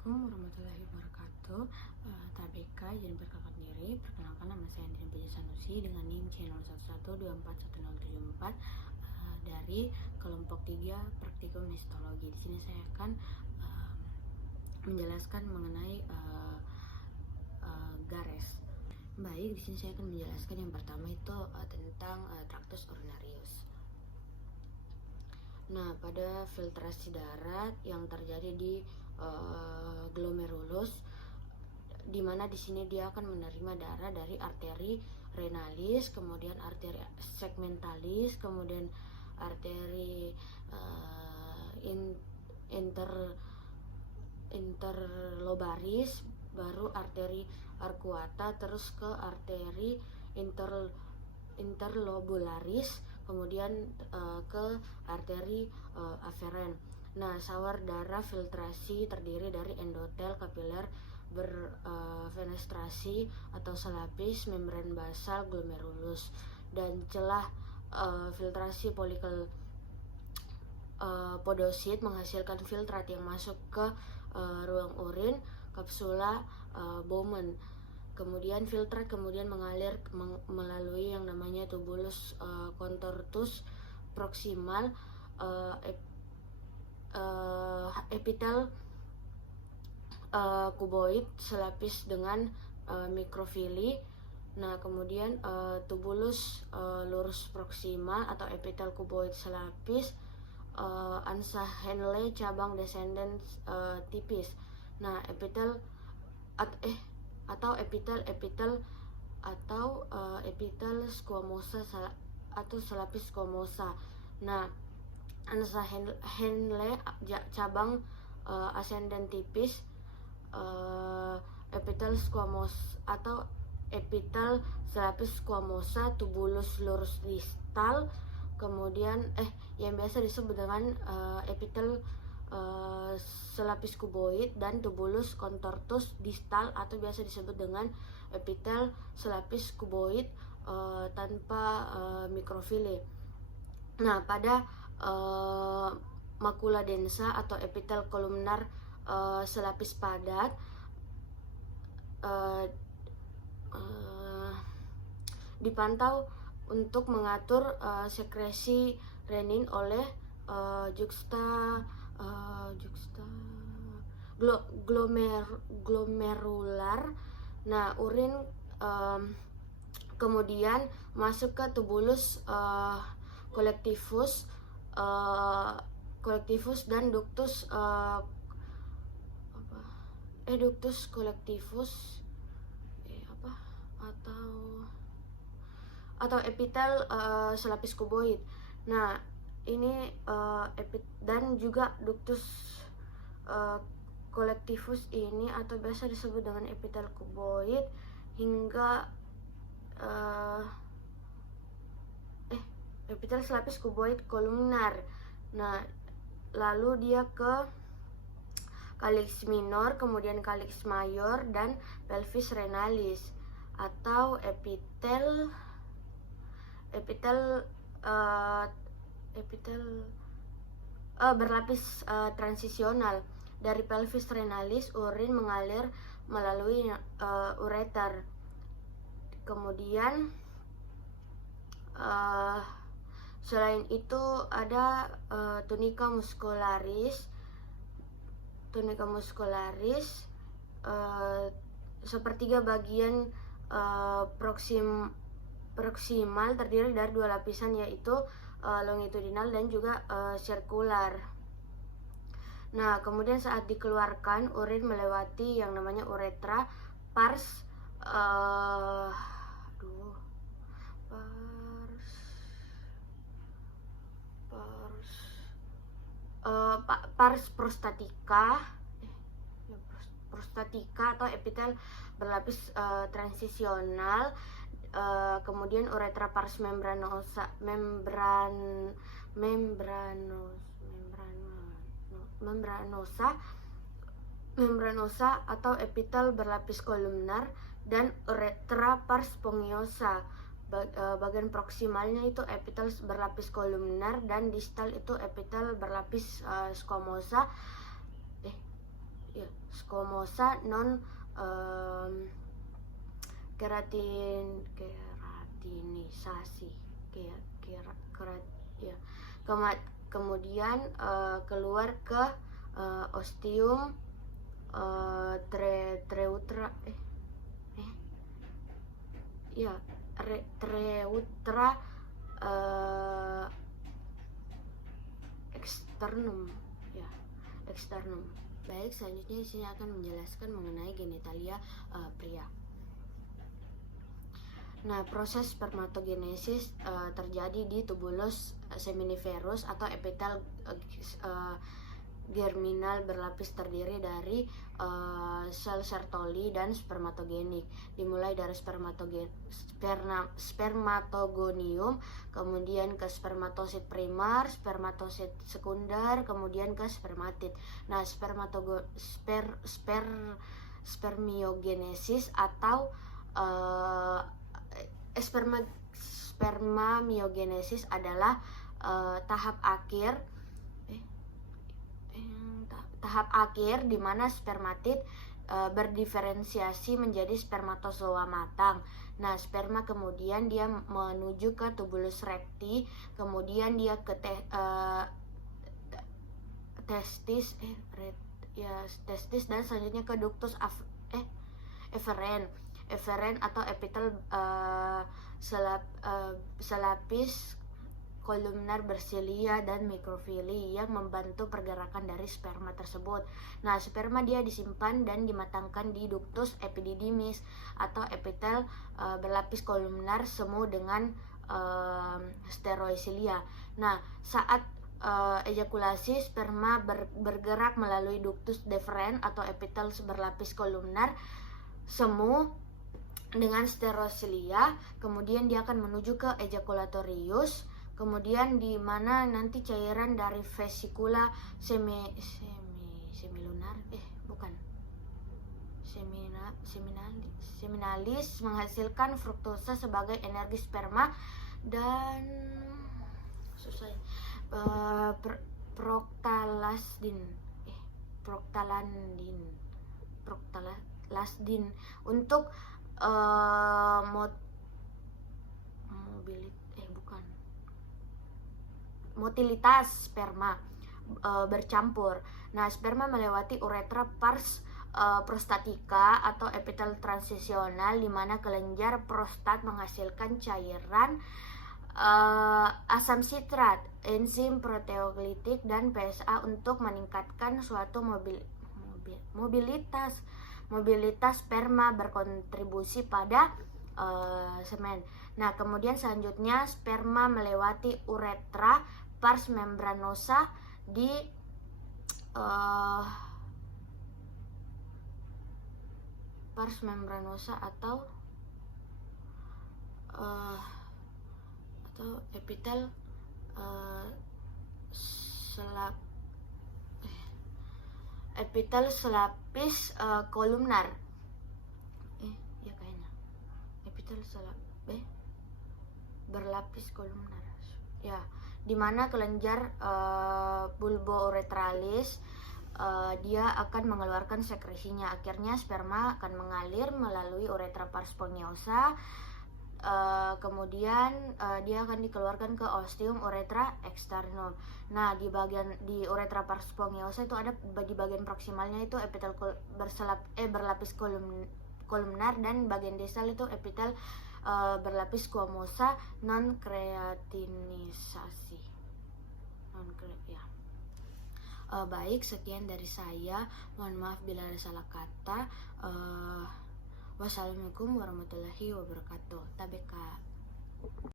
Assalamualaikum warahmatullahi wabarakatuh. TBK izin perkenalkan diri. Perkenalkan, nama saya Andrian Puji Sanusi dengan NIM C01124174 dari kelompok 3 Praktikum Histologi. Di sini saya akan menjelaskan mengenai gares. Baik, di sini saya akan menjelaskan yang pertama itu tentang traktus urinarius. Nah, pada filtrasi darat yang terjadi di glomerulus, di mana di sini dia akan menerima darah dari arteri renalis, kemudian arteri segmentalis, kemudian arteri interlobaris, baru arteri arcuata, terus ke arteri interlobularis, kemudian ke arteri aferen. Nah, sawar darah filtrasi terdiri dari endotel kapiler berfenestrasi atau selapis membran basal glomerulus, dan celah filtrasi folikel podosit menghasilkan filtrat yang masuk ke ruang urin kapsula Bowman. Kemudian filtrat kemudian mengalir melalui yang namanya tubulus contortus proximal, epitel kuboid selapis dengan mikrofili. Nah, kemudian tubulus lurus proximal atau epitel kuboid selapis, ansa Henle cabang descendens tipis. Nah, epitel atau epitel squamosa atau selapis squamosa. Nah, ansa Henle cabang ascendent tipis, epitel squamos atau epitel selapis squamosa, tubulus lurus distal, kemudian yang biasa disebut dengan epitel selapis kuboid, dan tubulus contortus distal atau biasa disebut dengan epitel selapis kuboid tanpa mikrofili. Nah, pada makula densa atau epitel kolumnar selapis padat dipantau untuk mengatur sekresi renin oleh glomerular. Nah, urin kemudian masuk ke tubulus colectivus dan ductus ductus collectivus atau epitel selapis kuboid. Nah, ini dan juga ductus collectivus ini atau biasa disebut dengan epitel kuboid hingga epitel selapis kuboid kolumnar. Nah, lalu dia ke calyx minor, kemudian calyx mayor, dan pelvis renalis atau epitel berlapis transisional. Dari pelvis renalis urin mengalir melalui ureter. Kemudian selain itu ada tunica muscularis. Tunica muscularis sepertiga bagian proksimal terdiri dari dua lapisan, yaitu longitudinal dan juga sirkular. Nah, kemudian saat dikeluarkan urin melewati yang namanya uretra pars pars prostatica atau epitel berlapis transisional, kemudian uretra pars membranosa atau epitel berlapis kolumnar, dan uretra pars spongiosa. Bagian proksimalnya itu epitel berlapis kolumnar, dan distal itu epitel berlapis squamosa. squamosa non keratinisasi ya. Kemudian keluar ke ostium treutra treutra externum ya, externum. Baik, selanjutnya saya akan menjelaskan mengenai genitalia pria. Nah, proses spermatogenesis terjadi di tubulus seminiferus atau epitel germinal berlapis terdiri dari sel Sertoli dan spermatogenik. Dimulai dari spermatogonium, kemudian ke spermatosit primar, spermatosit sekunder, kemudian ke spermatid. Nah, spermiogenesis atau spermamiogenesis adalah tahap akhir di mana spermatid berdiferensiasi menjadi spermatozoa matang. Nah, sperma kemudian dia menuju ke tubulus recti, kemudian dia ke testis dan selanjutnya ke ductus efferent atau epitel selapis kolumnar bersilia dan mikrofili yang membantu pergerakan dari sperma tersebut. Nah, sperma dia disimpan dan dimatangkan di ductus epididymis atau epitel berlapis kolumnar semu dengan stereocilia. Nah, saat ejakulasi, sperma bergerak melalui ductus deferens atau epitel berlapis kolumnar semu dengan stereocilia, kemudian dia akan menuju ke ejaculatorius, kemudian di mana nanti cairan dari vesikula seminalis menghasilkan fruktosa sebagai energi sperma dan proktalasdin untuk motilitas sperma bercampur. Nah, sperma melewati uretra pars prostatica atau epitel transisional di mana kelenjar prostat menghasilkan cairan asam sitrat, enzim proteoglitik dan PSA untuk meningkatkan suatu mobilitas sperma berkontribusi pada semen. Nah, kemudian selanjutnya sperma melewati uretra pars membranosa di pars membranosa atau epitel selapis kolumnar. Ya kayaknya. Epitel berlapis kolumnar. Ya, di mana kelenjar bulbouretralis dia akan mengeluarkan sekresinya. Akhirnya sperma akan mengalir melalui uretra pars spongiosa. Kemudian dia akan dikeluarkan ke ostium uretra externum. Nah, di uretra pars spongiosa itu ada di bagian proksimalnya itu epitel berlapis kolumnar dan bagian distal itu epitel berlapis squamosa non kreatinisasi. Baik, sekian dari saya. Mohon maaf bila ada salah kata. Wassalamualaikum warahmatullahi wabarakatuh. Tabeka.